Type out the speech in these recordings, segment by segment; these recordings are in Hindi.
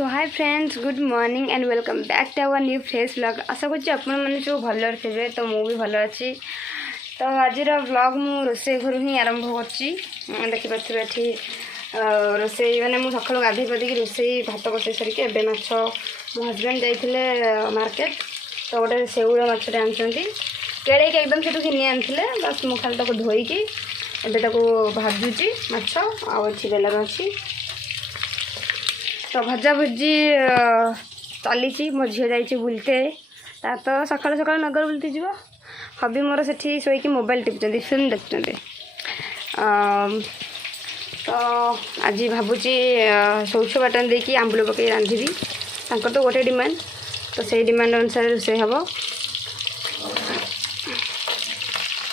So hi friends good morning and welcome back to our new fresh vlog. आशा कर मैंने सब भल थे तो मुझे भल अच्छी। तो आज व्लॉग मु रोसे घर ही आरंभ कर देखिपे रोसे मैंने मुझे सका गाधे पादी रोसे भात बसई सारिक ए माछ मो हजबैंड जाते मार्केट तो गोटे शेउल मछटे आनी केड़े एकदम से घिनी आनी बस मुझे खाली तक धोईकी एबे भाजुची माछ आछि बेलर अच्छी तो भजा भुजी चली मो झील जा बुलते तो सका सका नगर बुलती जीव हबी मोर से शोक मोबाइल टिपुं फिल्म देखुं। तो आज भावुची सौछ बाटन देकी आंबुल पकई रांधि तो गोटे डिमांड तो से डिमांड अनुसार रोसे हम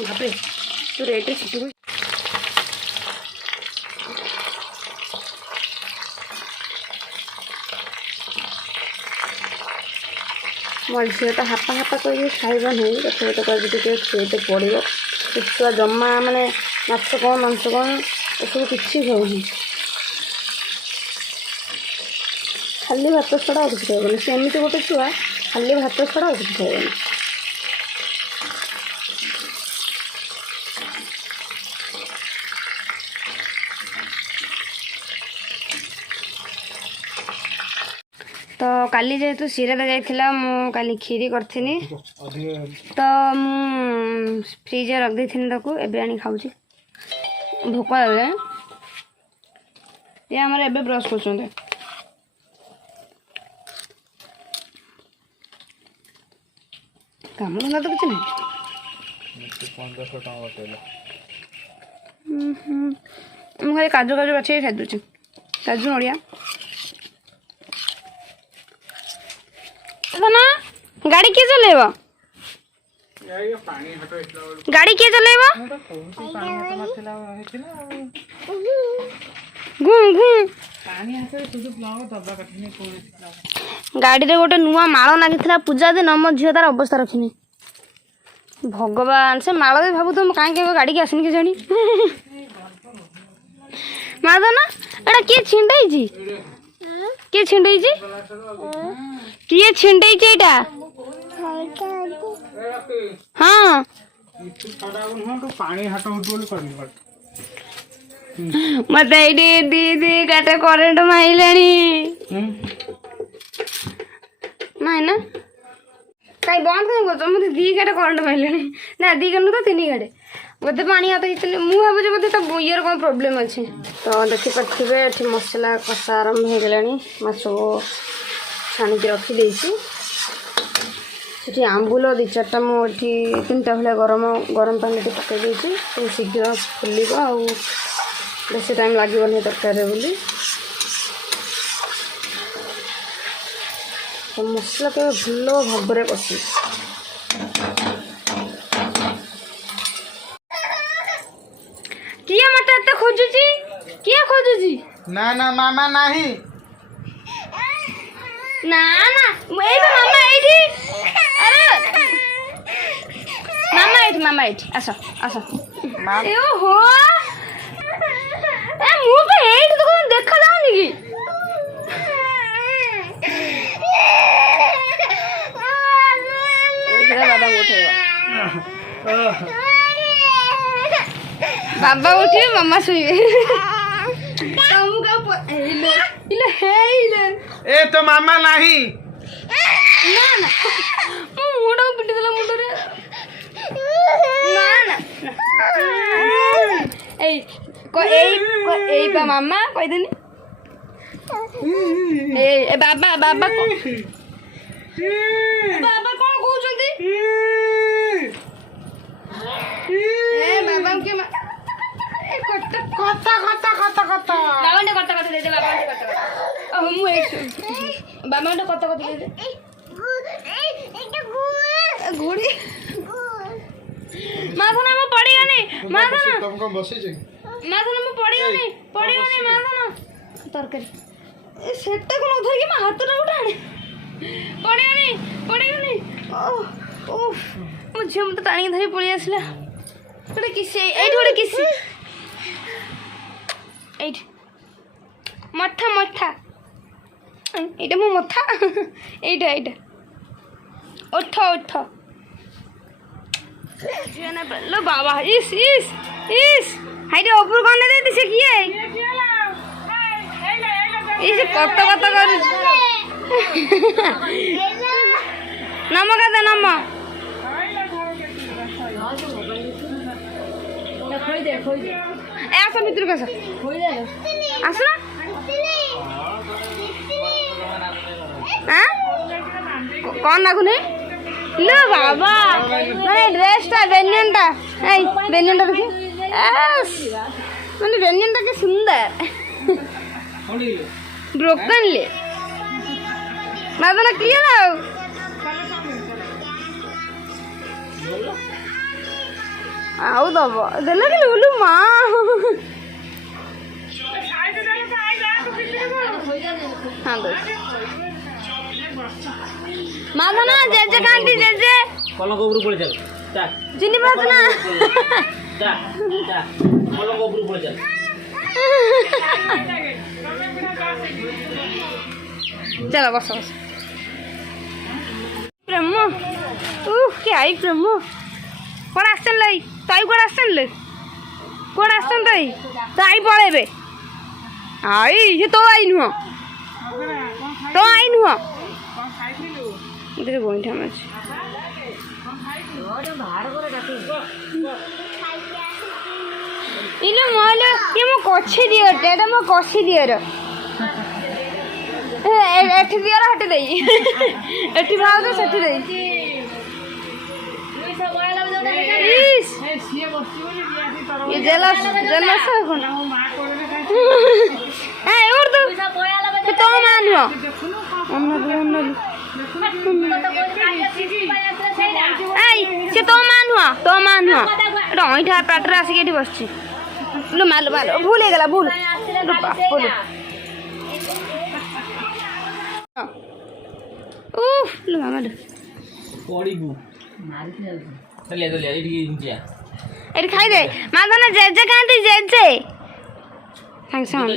भावे तू रेट छुटू मो झील तो हापा हापा कर खाइबा नहीं तथे तो कह खुएते पड़ो छुआ जमा माने माछ कौन मांस कौन एसबू किसी खाऊनी खाली भात छड़ा और किसी खाइबनी सेमती गोटे छुआ खाली भात छड़ा और किसी खाइबनी। तो काली जेहेतु सीरादा जाइथिला मु काली खीरी करथिनी तो मु फ्रिज रख देथिनी ताको एबे आनी खाउची भोक लागले ये हमर एबे ब्रश करछन्ते काम ना तो कुछ नहीं 1500 टका बतेला मु खाली काजू काजू बाछी खाइ दूची काजू नड़िया ना गाड़ी किए चलेब गाड़ी किए चलेब गाड़ी रे गोटे नुआ माल नागिथिला पूजा दिन मो झील तार अवस्था रखिनी भगवान से माल भी भावु तो कहीं गाड़ी की आसनी के जानी मादना एटा किए छिंडाई किए छिंडाई किए छिंडाई एटा हाँ मत दीदी काटे करेंट माइलानी नहीं ना कहीं बंद कहीं कर मत दी गाटे करेंट माइलानी ना दी गनु तो तीन गाटे बोधे पानी हाथ मुझे भावुचे बोधे तो ये कौन प्रोब्लेम अच्छे। तो देखिपे ये मसला कषा आरंभ हो गलानी माछ छाणिकी रखी ये आंबुल 2-4टा मुझे 3टा भाई गरम पानी पकई तो शीघ्र फुल बेस टाइम लगे तरकारी बोली तो मसला के भल भाव कषी किए मत एत खोजुची किए खोजुची ना ना मामा नहीं ना ना ए मामा एठी अरे मामा एठी आसो आसो ए हो ए मु तो एठी तो देखा जाउनी की बाबा उठेगा बाबा उठे मम्मा सोइबे ए तो मामा नहीं ना ना मुंडा पिटी देला मुंडा रे ना ना ए बा मामा कह देनी ए बाबा बाबा बाबा कौन कहउछंती ए बाबा के कता कता कता कता बाबांटे कता कता दे दे बाबांटे कता कता मु बाबांटे कता कता दे दे घोड़ी माथना में पड़ेगा नहीं माथना तुमको बसे जे माथना में पड़ेगा नहीं माथना तरकारी ए सेटा को उधर की मैं हाथ ना उठाने पड़ेगा नहीं ओह मुझे मत टाणी धरी पड़ी आसला गोटे किसी एठी गोटे किसी एठी मठा এইটা মো মথা এইটা এইটা ওঠ ওঠ লো বাবা ইস ইস ইস হাইটা ওপর কানে দিয়ে দিছে কি এই যে কত কত করে নামা কাদা নামা আসো ভিতরে আসো আসো না হ্যাঁ কন নাগুনে লো বাবা মানে ড্রেসটা বেনিয়ানটা এই বেনিয়ানটা দেখি মানে বেনিয়ানটা কি সুন্দর ব্রোকনলি মাদনা কি নাও ଆଉ ଦବ ଦେଲେ କି ଲୁଲୁ ମା ମାଦନା ଜେଜେ କାଣ୍ଟି ଜେଜେ କଲଙ୍କ ଉପରୁ ପଳେଇ ଚାଲ ଚିନି ପାରୁଛ ନା କଲଙ୍କ ଉପରୁ ପଳେଇ ଚାଲ ଚାଲ ବସ ବସ ପ୍ରେମ କି ଆଇ ପ୍ରେମ କୁଆଡ଼େ ଆସିଛନ୍ लै ତାଇ କୁଆଡ଼େ ଆସିଛନ୍ लै କୁଆଡ଼େ ଆସିଛନ୍ ତାଇ ତାଇ ପଳେଇବେ ଆଇ ସେ ତୋ ଆଇ ନୁହଁ ତୋ ଆଇ ନୁହଁ ଗୋଇଠା ମାଛ ଇଲୋ ମଲୋ ଇଏ ମୋ କଛି ଦିଅରଟେ ଏଇଟା ମୋ କଛି ଦିଅର ଏଠି ଦିଅର ହେଠି ଦେଇ ଏଠି ଭାଉଜ ସେଠି ଦେଇ ये जेलस जेलस है कौन ए और तो मान हो आई से तो मान हो रोइठा पेटरा आसी केठी बसछि लो मालो मालो भूल हे गेला भूल लो बोलो उफ लो मामा ପଡ଼ିବୁ ଚାଲିଆ ଚାଲିଆ ଏଇଠିକି ଯିଆ ଏଠି ଖାଇଦେ ମାଦନା ଜେଜେ କାନ୍ତି ଜେଜେ ସାଙ୍ଗେ ସାଙ୍ଗେ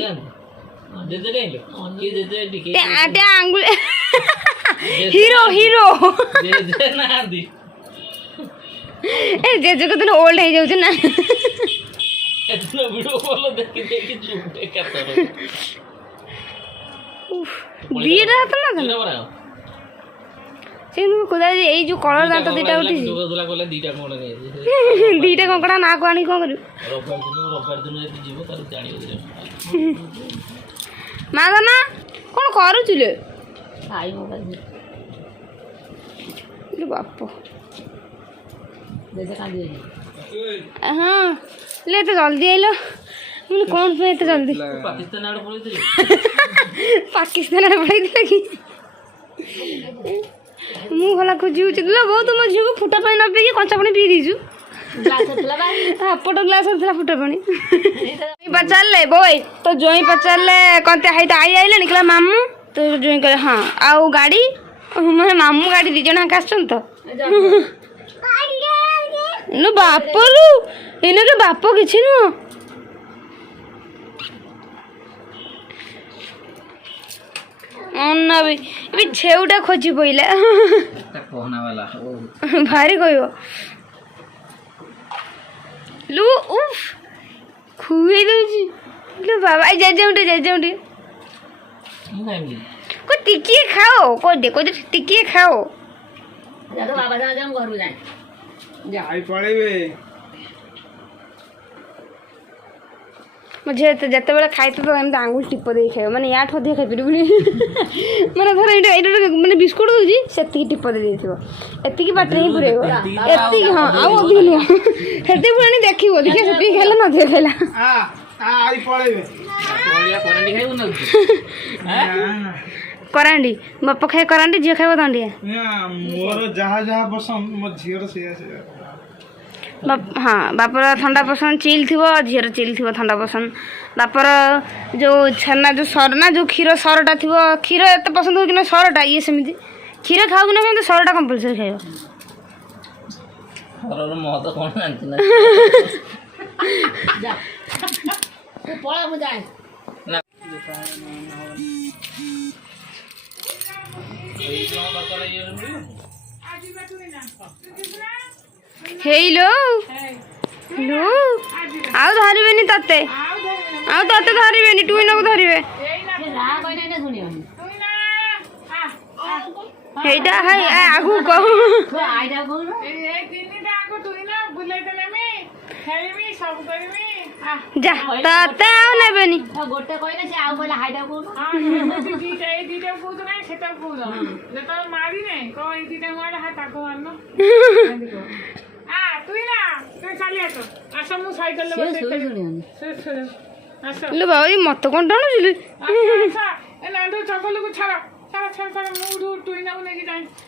ଜେଜେ କାହିଁକି କିଏ ଜେଜେ ଟିକେ ଟେ ଆଙ୍ଗୁଳି ହିରୋ ହିରୋ ଜେଜେ ନାହାନ୍ତି ଏ ଜେଜେ କତ ଓଲ୍ଡ ହେଇଯାଉଛି ନା ଏଥର ଭିଡ଼ିଓ କଲ ଦେଖି ଦେଖି ଚୁପ୍ ଏକାଥର ଦିଟା ହାତ ନା ସେ କୁଦା ଏଇ ଯୋଉ କଳର ଦାନ୍ତ ଦିଟା ଉଠିଛି ଦିଟା କଙ୍କଡା ନାକୁ ଆଣି କଣ କରିବୁ ରବିବାର ଦିନ ଯଦି ଯିବ ତାହେଲେ ଜାଣିବ ମାଦନା କଣ କରୁଛୁ ଲେ ବାପ ହଁ ଲେ ଏତେ ଜଲ୍ଦି ଆଇଲ ମୁଁ କଣ ପାଇଁ ଏତେ ଜଲ୍ଦି ପାକିସ୍ତାନ ଆଡ଼େ ପଳେଇଥିଲି ପାକିସ୍ତାନ ଆଡ଼େ ପଳେଇଥିଲା କି ମୁଁ ଭଲ ଖୋଜି लो ବୋଉ ତୁମ ଝିଅକୁ ଫୁଟା ପାଣି ନ ପିଇକି କଞ୍ଚା ପାଣି ପିଇ ଦେଇଛୁ ଆପଟ ଗ୍ଲାସ୍ ଥିଲା ଫୁଟା ପାଣି ପଚାରିଲେ ବୋଇ ତ ଜୋଇଁ ପଚାରିଲେ କନ୍ତେ ହାଇ ତ ଆଇ ଆଇଲାଣି କହିଲା ମାମୁଁ ତ ଜୋଇଁ କହିଲେ ହଁ ଆଉ ଗାଡ଼ି ମାନେ ମାମୁଁ ଗାଡ଼ି ଦୁଇ ଜଣ ଆସିଛନ୍ତି ତ लो ବାପରୁ ଏଇନାକେ ବାପ କିଛି ନୁହଁ ଅନା ବି ଏବେ ଛେଉଟା ଖୋଜି ପଇଲା ଭାରି କହିବ ଲୁ ଉଫ୍ ଖୁଏଇ ଦଉଛି लो ବାବା ଏଇ ଜେଜେଉଁଟେ କୋ ଟିକିଏ ଖାଅ କୋଉଠି ଟିକିଏ ଖାଅ ଯାଇ ପଳେଇବେ ମୋ ଝିଅ ଯେତେବେଳେ ଖାଇଥିବ ଏମିତି ଆଙ୍ଗୁଳି ଟିପ ଦେଇ ଖାଇବ ମାନେ ୟାଠୁ ଅଧିକ ଖାଇପାରିବୁନି ମାନେ ଧର ଏଇଟା ମାନେ ବିସ୍କୁଟ୍ ଦେଉଛି ସେତିକି ଟିପ ଦେଇ ଦେଇଥିବ ଏତିକି ବାଟରେ ହିଁ ପୁରେଇବ ଏତିକି ହଁ ଆଉ ଅଧିକ ନୁହଁ ସେତିକି ପୁଣି ଦେଖିବ ଦେଖିବା ସେତିକି ଖାଇଲା ନଥିବ ଖାଇଲା ଆଇ ପଳେଇବେ କରାଣ୍ଡି ବାପ ଖାଇ କରାଣ୍ଡି ଝିଅ ଖାଇବ ଦଣ୍ଡିଆ ମୋର ଯାହା ଯାହା ପସନ୍ଦ ମୋ ଝିଅର ସେଇଆ ହଁ ବାପର ଥଣ୍ଡା ପସନ୍ଦ ଚିଲ୍ ଥିବ ଝିଅର ଚିଲ୍ ଥିବ ଥଣ୍ଡା ପସନ୍ଦ ବାପର ଯେଉଁ ଛେନା ଯେଉଁ ସର ନା ଯେଉଁ କ୍ଷୀର ସରଟା ଥିବ କ୍ଷୀର ଏତେ ପସନ୍ଦ ହୁଏ କିନା ସରଟା ଇଏ ସେମିତି କ୍ଷୀର ଖାଉ କି ନା କିନ୍ତୁ ସରଟା କମ୍ପଲସରି ଖାଇବ ଇଏରେ ମିଳିବ ହେଇଲୋ ଲୁ ଆଉ ଧରିବେନି ତତେ ଆଉ ତତେ ଧରିବେନି ଟୁଇନକୁ ଧରିବେ ହେଇଟା ହାଇ ଆଗକୁ କହୁ ଯା ତତେ ଆଉ ନେବେନି ଗୋଟେ କହିଲେ ସେ ଆଉ କହିଲେ ହାଇଟା କହୁନ ଲୋ ବାବା ଏଇ ମତ କ'ଣ ଟାଣୁছিଲି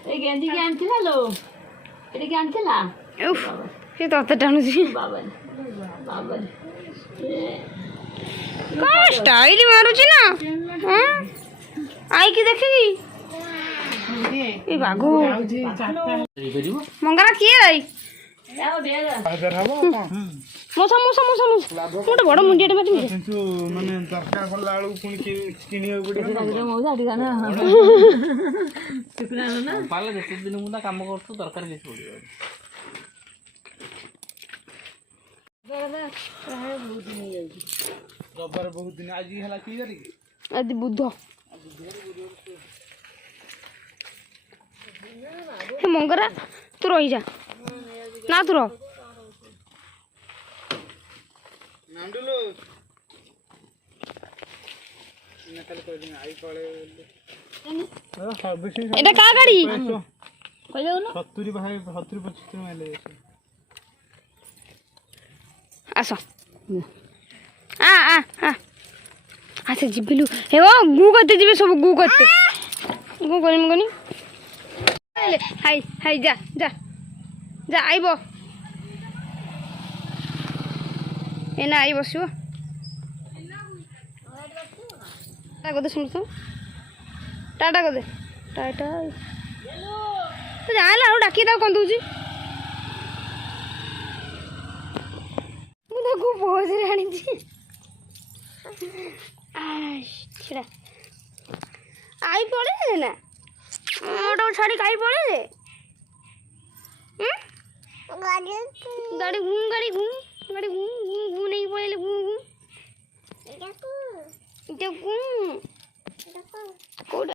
ଏଇ ଗେଞ୍ଜିକି ଆଣିଥିଲା ଲୋ ଏଠିକି ଆଣିଥିଲା ଉଫ୍ ସେ ତତେ ଟାଣୁଛି ବାବାରେ ବାବାରେ କ'ଣ ଷ୍ଟାଇଲ ମାରୁଛି ନା ଆଇକି ଦେଖିକି ଏ ବାଘ ମଙ୍ଗରା କିଏ ଆଇ ମଶା ମଶା ମଶା ମଶା ଗୋଟେ ବଡ଼ ମୁଣ୍ଡିଆଟେ ମାରିବି କିନ୍ତୁ ମାନେ ଦରକାର ପଡ଼ିଲା ବେଳକୁ ପୁଣି କିଣିବାକୁ ପଡ଼ିବ ପାଲେ ଯେତେ ଦିନ ମୁଁ ତା କାମ କରୁଛୁ ଦରକାର କିଛି ପଡ଼ିବ ରବିବାର ବହୁତ ଦିନ ଆଜି ହେଲା କି ତାରିଖ ଆଜି ବୁଧ ହେ ମଙ୍ଗରା ତୁ ରହିଯା ନା ତୁ ରହ ନାଣ୍ଡୁଲୁ ନା ଖାଲି କହିଦିନ ଆଇ ପଳେଇବ এটা কার গাড়ি 70 ଭାଇ 70 25 ମାଇଲେ আস আ আ আ আচ্ছা জিবিলু হে ও গু করতে যাবে সব গু করতে গু করিম গনি হাই হাই যা যা যা আইব এনা আই বসিব টাটা কদে শুনছো টাটা কদে টাটা তো যাইলা ଆଉ ଡାକି ତାକୁ କଣ ଦଉଛି ମୁଁ ତାକୁ ପୋଜରେ ଆଣିଛି ସେଟା ଆଇ ପଳେଇଲେ ନା ମୋଟାକୁ ଛାଡ଼ି କାଇ ପଳେଇଲେ ଗାଡ଼ି ଘୁଁ ଗାଡ଼ି ଘୁଁ ଗାଡ଼ି ଘୁଁ ଘୁଁ ଘୁଁ ନେଇକି ପଳେଇଲେ ଘୁଁ ଘୁଁ ଏଇଟା ଘୁଁ କୋଉଟା